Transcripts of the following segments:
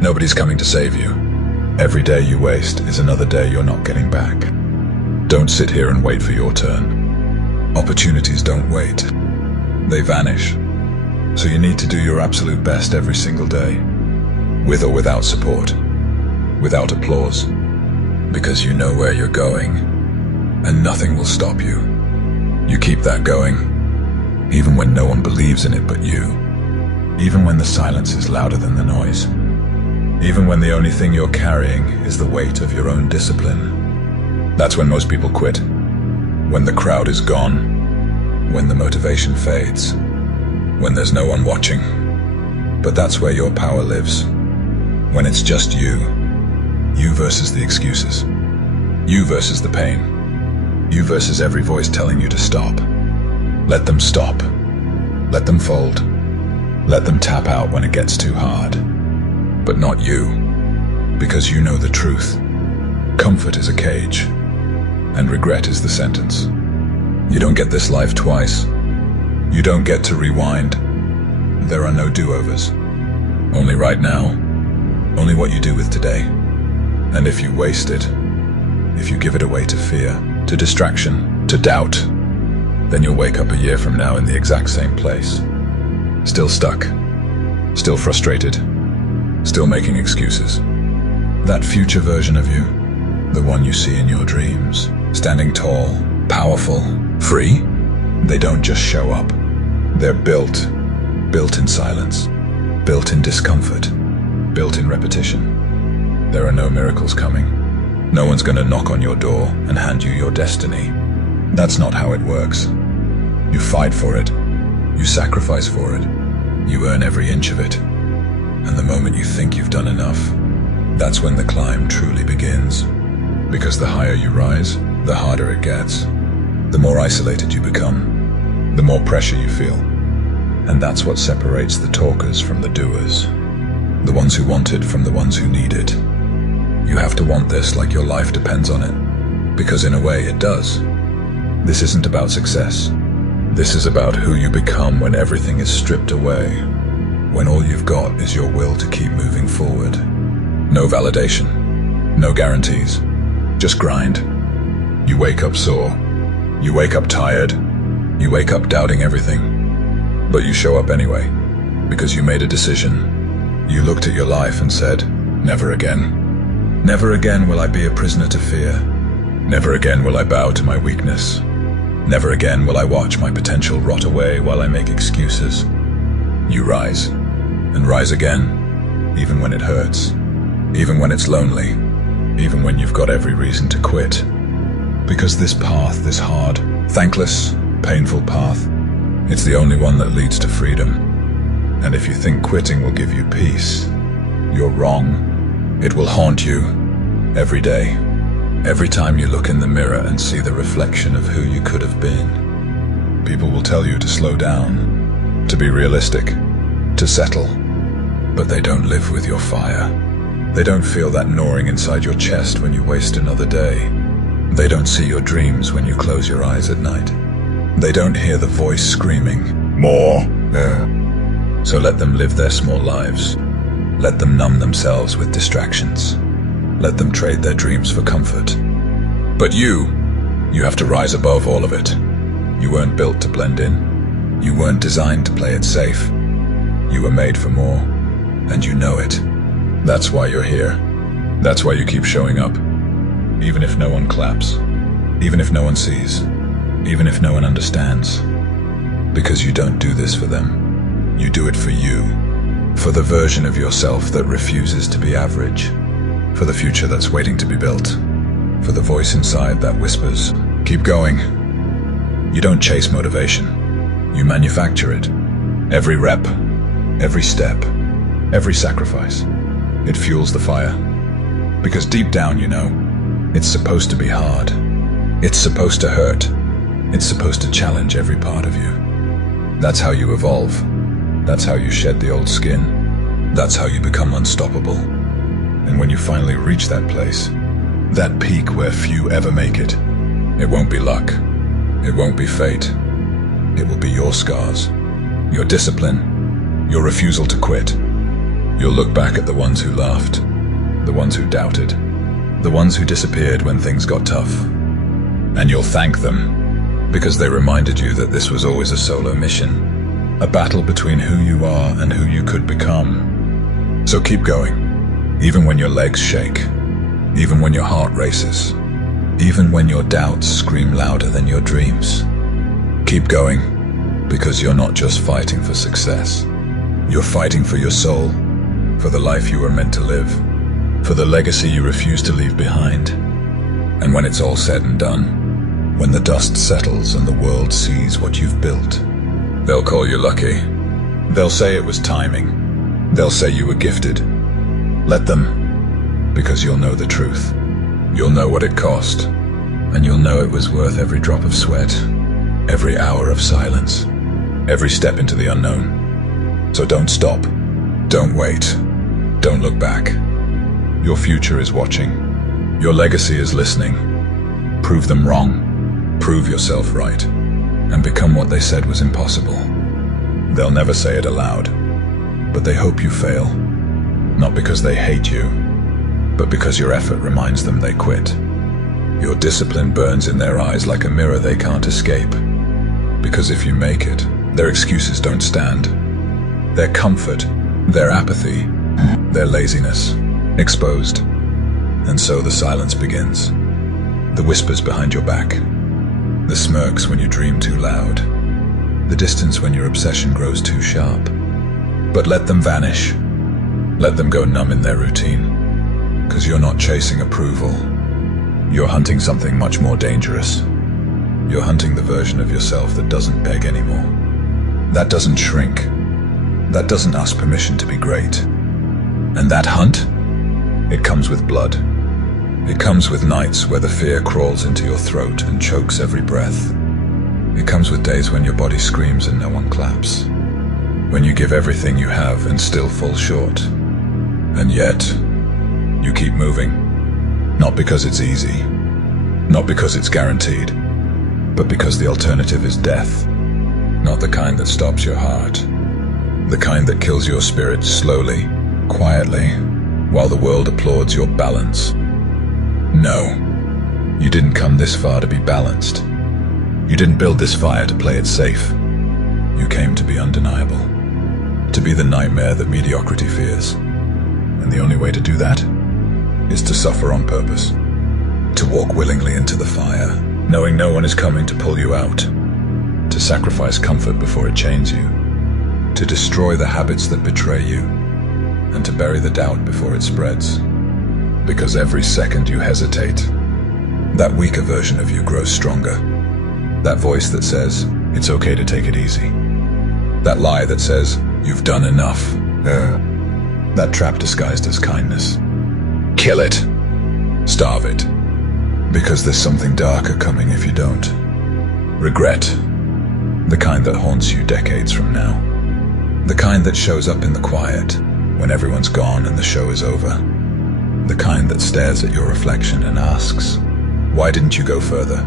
Nobody's coming to save you. Every day you waste is another day you're not getting back. Don't sit here and wait for your turn. Opportunities don't wait. They vanish. So you need to do your absolute best every single day. With or without support. Without applause. Because you know where you're going. And nothing will stop you. You keep that going. Even when no one believes in it but you. Even when the silence is louder than the noise. Even when the only thing you're carrying is the weight of your own discipline. That's when most people quit. When the crowd is gone. When the motivation fades. When there's no one watching. But that's where your power lives. When it's just you. You versus the excuses. You versus the pain. You versus every voice telling you to stop. Let them stop. Let them fold. Let them tap out when it gets too hard. But not you. Because you know the truth. Comfort is a cage. And regret is the sentence. You don't get this life twice. You don't get to rewind. There are no do-overs. Only right now. Only what you do with today. And if you waste it, if you give it away to fear, to distraction, to doubt, then you'll wake up a year from now in the exact same place. Still stuck. Still frustrated. Still making excuses. That future version of you, the one you see in your dreams, standing tall, powerful, free, they don't just show up. They're built in silence, built in discomfort, built in repetition. There are no miracles coming. No one's gonna knock on your door and hand you your destiny. That's not how it works. You fight for it. You sacrifice for it. You earn every inch of it. And the moment you think you've done enough, that's when the climb truly begins. Because the higher you rise, the harder it gets. The more isolated you become, the more pressure you feel. And that's what separates the talkers from the doers. The ones who want it from the ones who need it. You have to want this like your life depends on it. Because in a way it does. This isn't about success. This is about who you become when everything is stripped away. When all you've got is your will to keep moving forward. No validation. No guarantees. Just grind. You wake up sore. You wake up tired. You wake up doubting everything. But you show up anyway. Because you made a decision. You looked at your life and said, never again. Never again will I be a prisoner to fear. Never again will I bow to my weakness. Never again will I watch my potential rot away while I make excuses. You rise, and rise again, even when it hurts, even when it's lonely, even when you've got every reason to quit. Because this path, this hard, thankless, painful path, it's the only one that leads to freedom. And if you think quitting will give you peace, you're wrong. It will haunt you every day, every time you look in the mirror and see the reflection of who you could have been. People will tell you to slow down, to be realistic, to settle, but they don't live with your fire. They don't feel that gnawing inside your chest when you waste another day. They don't see your dreams when you close your eyes at night. They don't hear the voice screaming, more. So let them live their small lives. Let them numb themselves with distractions. Let them trade their dreams for comfort. But you have to rise above all of it. You weren't built to blend in. You weren't designed to play it safe. You were made for more, and you know it. That's why you're here. That's why you keep showing up. Even if no one claps. Even if no one sees. Even if no one understands. Because you don't do this for them. You do it for you. For the version of yourself that refuses to be average. For the future that's waiting to be built. For the voice inside that whispers, keep going. You don't chase motivation. You manufacture it. Every rep, every step, every sacrifice. It fuels the fire. Because deep down you know, it's supposed to be hard. It's supposed to hurt. It's supposed to challenge every part of you. That's how you evolve. That's how you shed the old skin. That's how you become unstoppable. And when you finally reach that place, that peak where few ever make it won't be luck. It won't be fate. It will be your scars, your discipline, your refusal to quit, You'll look back at the ones who laughed, the ones who doubted, the ones who disappeared when things got tough. And you'll thank them, because they reminded you that this was always a solo mission, a battle between who you are and who you could become. So keep going, even when your legs shake, even when your heart races, even when your doubts scream louder than your dreams. Keep going, because you're not just fighting for success. You're fighting for your soul, for the life you were meant to live, for the legacy you refuse to leave behind. And when it's all said and done, when the dust settles and the world sees what you've built, they'll call you lucky. They'll say it was timing. They'll say you were gifted. Let them, because you'll know the truth. You'll know what it cost, and you'll know it was worth every drop of sweat, every hour of silence, every step into the unknown. So don't stop. Don't wait. Don't look back. Your future is watching. Your legacy is listening. Prove them wrong. Prove yourself right. And become what they said was impossible. They'll never say it aloud, but they hope you fail. Not because they hate you, but because your effort reminds them they quit. Your discipline burns in their eyes like a mirror they can't escape. Because if you make it, their excuses don't stand. Their comfort, their apathy, their laziness, exposed. And so the silence begins. The whispers behind your back. The smirks when you dream too loud. The distance when your obsession grows too sharp. But let them vanish. Let them go numb in their routine. 'Cause you're not chasing approval. You're hunting something much more dangerous. You're hunting the version of yourself that doesn't beg anymore. That doesn't shrink. That doesn't ask permission to be great. And that hunt? It comes with blood. It comes with nights where the fear crawls into your throat and chokes every breath. It comes with days when your body screams and no one claps. When you give everything you have and still fall short. And yet, you keep moving. Not because it's easy. Not because it's guaranteed. But because the alternative is death. Not the kind that stops your heart. The kind that kills your spirit slowly, quietly, while the world applauds your balance. No, you didn't come this far to be balanced. You didn't build this fire to play it safe. You came to be undeniable. To be the nightmare that mediocrity fears. And the only way to do that is to suffer on purpose. To walk willingly into the fire, knowing no one is coming to pull you out. To sacrifice comfort before it chains you. To destroy the habits that betray you. And to bury the doubt before it spreads. Because every second you hesitate, that weaker version of you grows stronger. That voice that says, it's okay to take it easy. That lie that says, you've done enough. That trap disguised as kindness. Kill it. Starve it. Because there's something darker coming if you don't. Regret. The kind that haunts you decades from now. The kind that shows up in the quiet, when everyone's gone and the show is over. The kind that stares at your reflection and asks, why didn't you go further?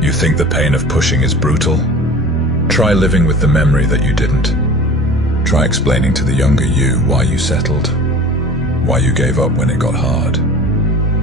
You think the pain of pushing is brutal? Try living with the memory that you didn't. Try explaining to the younger you why you settled. Why you gave up when it got hard.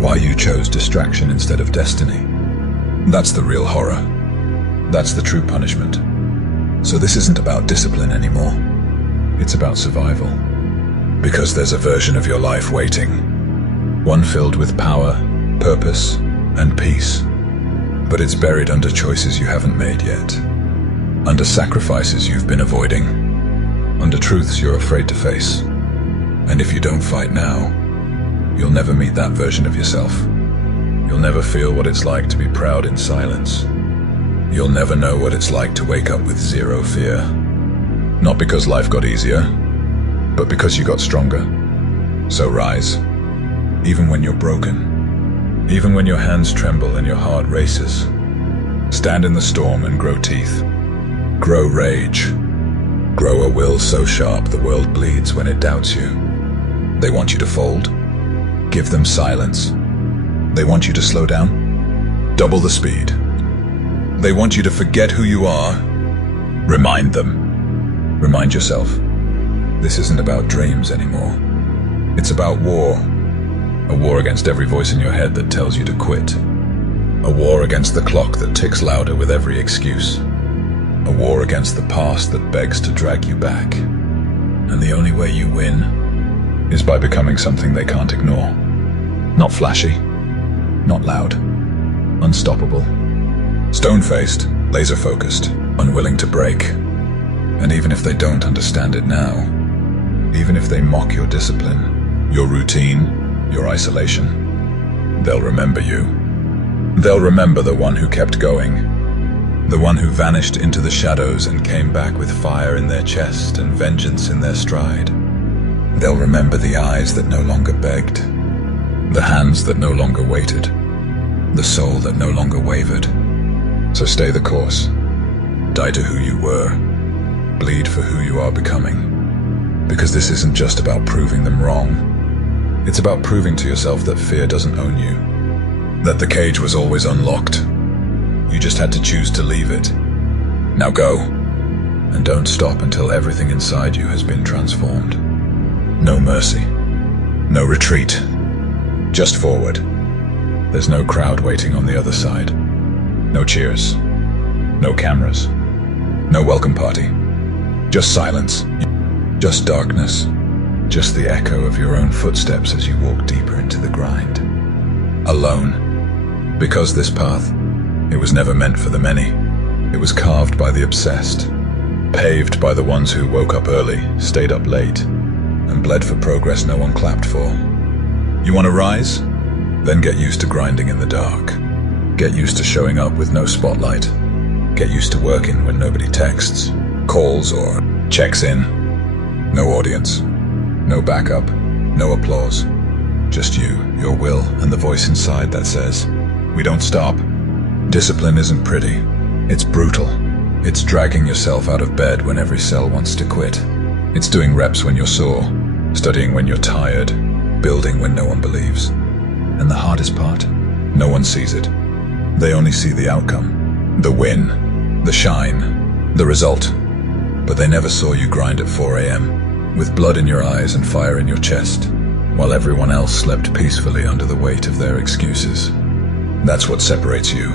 Why you chose distraction instead of destiny. That's the real horror. That's the true punishment. So this isn't about discipline anymore. It's about survival. Because there's a version of your life waiting. One filled with power, purpose, and peace. But it's buried under choices you haven't made yet. Under sacrifices you've been avoiding. Under truths you're afraid to face. And if you don't fight now, you'll never meet that version of yourself. You'll never feel what it's like to be proud in silence. You'll never know what it's like to wake up with zero fear. Not because life got easier, but because you got stronger. So rise, even when you're broken, even when your hands tremble and your heart races. Stand in the storm and grow teeth. Grow rage. Grow a will so sharp the world bleeds when it doubts you. They want you to fold. Give them silence. They want you to slow down. Double the speed. They want you to forget who you are. Remind them. Remind yourself. This isn't about dreams anymore. It's about war. A war against every voice in your head that tells you to quit. A war against the clock that ticks louder with every excuse. A war against the past that begs to drag you back. And the only way you win is by becoming something they can't ignore. Not flashy, not loud, unstoppable. Stone-faced, laser-focused, unwilling to break. And even if they don't understand it now, even if they mock your discipline, your routine, your isolation, they'll remember you. They'll remember the one who kept going, the one who vanished into the shadows and came back with fire in their chest and vengeance in their stride. They'll remember the eyes that no longer begged, the hands that no longer waited, the soul that no longer wavered. So stay the course. Die to who you were. Bleed for who you are becoming. Because this isn't just about proving them wrong. It's about proving to yourself that fear doesn't own you. That the cage was always unlocked. You just had to choose to leave it. Now go. And don't stop until everything inside you has been transformed. No mercy. No retreat. Just forward. There's no crowd waiting on the other side. No cheers. No cameras. No welcome party. Just silence. Just darkness. Just the echo of your own footsteps as you walk deeper into the grind. Alone. Because this path, it was never meant for the many. It was carved by the obsessed. Paved by the ones who woke up early, stayed up late, and bled for progress no one clapped for. You want to rise? Then get used to grinding in the dark. Get used to showing up with no spotlight. Get used to working when nobody texts, calls, or checks in. No audience. No backup. No applause. Just you, your will, and the voice inside that says, "We don't stop." Discipline isn't pretty. It's brutal. It's dragging yourself out of bed when every cell wants to quit. It's doing reps when you're sore, studying when you're tired, building when no one believes. And the hardest part? No one sees it. They only see the outcome, the win, the shine, the result. But they never saw you grind at 4 a.m., with blood in your eyes and fire in your chest, while everyone else slept peacefully under the weight of their excuses. That's what separates you.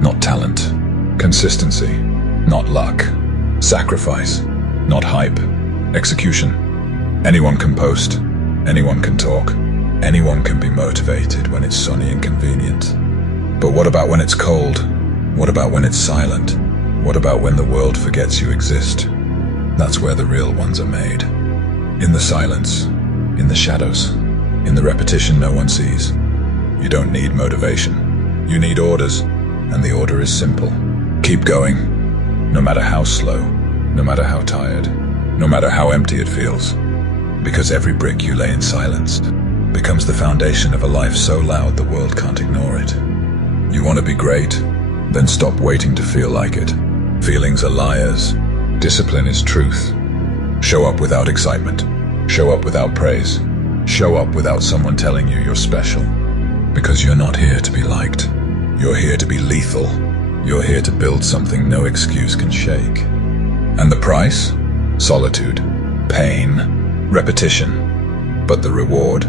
Not talent. Consistency. Not luck. Sacrifice. Not hype. Execution. Anyone can post. Anyone can talk. Anyone can be motivated when it's sunny and convenient. But what about when it's cold? What about when it's silent? What about when the world forgets you exist? That's where the real ones are made. In the silence. In the shadows. In the repetition no one sees. You don't need motivation. You need orders. And the order is simple. Keep going. No matter how slow. No matter how tired. No matter how empty it feels. Because every brick you lay in silence becomes the foundation of a life so loud the world can't ignore it. You want to be great? Then stop waiting to feel like it. Feelings are liars. Discipline is truth. Show up without excitement. Show up without praise. Show up without someone telling you you're special. Because you're not here to be liked. You're here to be lethal. You're here to build something no excuse can shake. And the price? Solitude. Pain. Repetition. But the reward?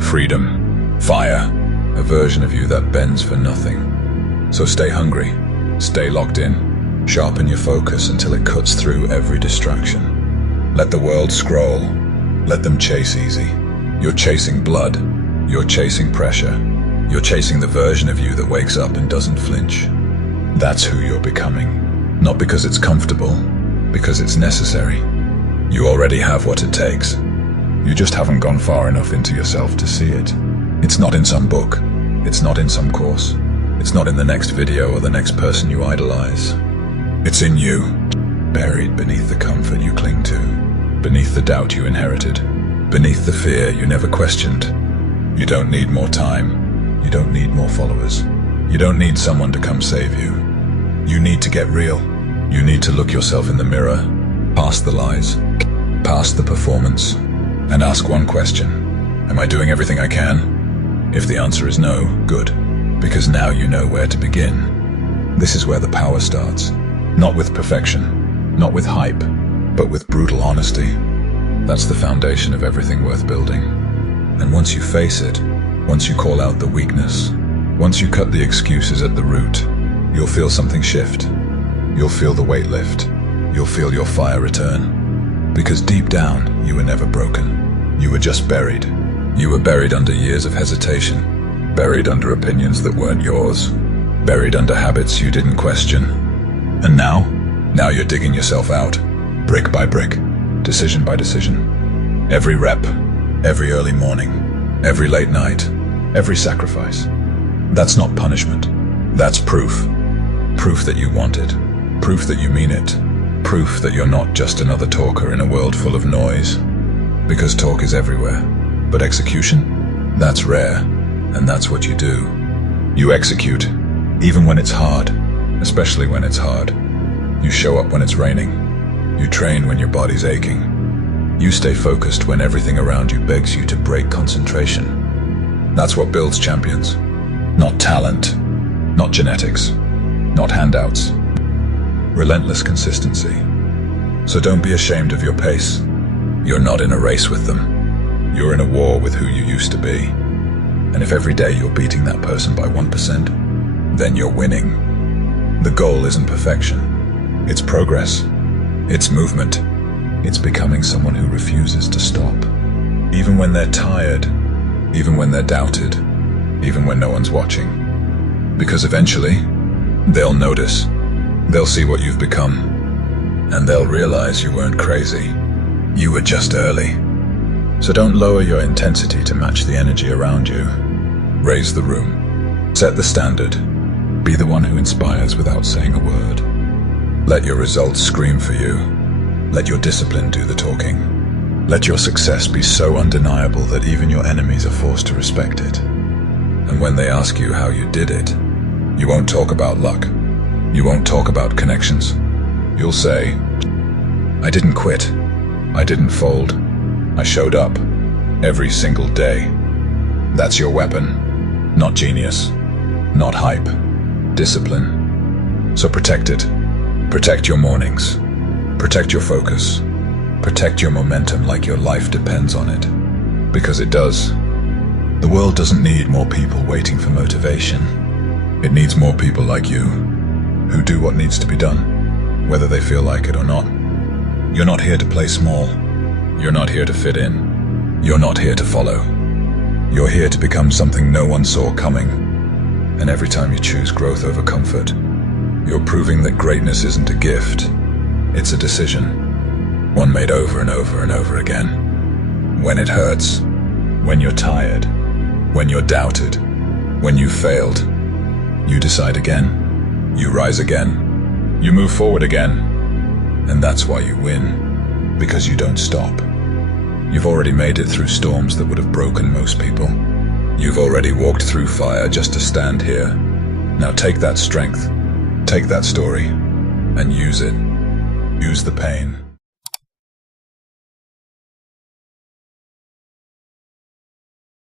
Freedom. Fire. A version of you that bends for nothing. So stay hungry. Stay locked in. Sharpen your focus until it cuts through every distraction. Let the world scroll. Let them chase easy. You're chasing blood. You're chasing pressure. You're chasing the version of you that wakes up and doesn't flinch. That's who you're becoming. Not because it's comfortable, because it's necessary. You already have what it takes. You just haven't gone far enough into yourself to see it. It's not in some book. It's not in some course. It's not in the next video or the next person you idolize. It's in you, buried beneath the comfort you cling to, beneath the doubt you inherited, beneath the fear you never questioned. You don't need more time. You don't need more followers. You don't need someone to come save you. You need to get real. You need to look yourself in the mirror, past the lies, past the performance, and ask one question. Am I doing everything I can? If the answer is no, good, because now you know where to begin. This is where the power starts. Not with perfection, not with hype, but with brutal honesty. That's the foundation of everything worth building. And once you face it, once you call out the weakness, once you cut the excuses at the root, you'll feel something shift. You'll feel the weight lift. You'll feel your fire return. Because deep down, you were never broken. You were just buried. You were buried under years of hesitation, buried under opinions that weren't yours, buried under habits you didn't question. And now you're digging yourself out, brick by brick, decision by decision. Every rep, every early morning, every late night, every sacrifice. That's not punishment. That's proof. Proof that you want it. Proof that you mean it. Proof that you're not just another talker in a world full of noise. Because talk is everywhere. But execution? That's rare. And that's what you do. You execute, even when it's hard. Especially when it's hard. You show up when it's raining. You train when your body's aching. You stay focused when everything around you begs you to break concentration. That's what builds champions. Not talent. Not genetics. Not handouts. Relentless consistency. So don't be ashamed of your pace. You're not in a race with them. You're in a war with who you used to be. And if every day you're beating that person by 1%, then you're winning. The goal isn't perfection. It's progress. It's movement. It's becoming someone who refuses to stop. Even when they're tired. Even when they're doubted. Even when no one's watching. Because eventually, they'll notice. They'll see what you've become. And they'll realize you weren't crazy. You were just early. So don't lower your intensity to match the energy around you. Raise the room. Set the standard. Be the one who inspires without saying a word. Let your results scream for you. Let your discipline do the talking. Let your success be so undeniable that even your enemies are forced to respect it. And when they ask you how you did it, you won't talk about luck. You won't talk about connections. You'll say, I didn't quit. I didn't fold. I showed up. Every single day. That's your weapon. Not genius. Not hype. Discipline. So protect it. Protect your mornings. Protect your focus. Protect your momentum like your life depends on it. Because it does. The world doesn't need more people waiting for motivation. It needs more people like you, who do what needs to be done, whether they feel like it or not. You're not here to play small. You're not here to fit in. You're not here to follow. You're here to become something no one saw coming. And every time you choose growth over comfort, you're proving that greatness isn't a gift. It's a decision. One made over and over and over again. When it hurts, when you're tired, when you're doubted, when you failed, you decide again. You rise again. You move forward again. And that's why you win. Because you don't stop. You've already made it through storms that would have broken most people. You've already walked through fire just to stand here. Now take that strength, take that story, and use it. Use the pain.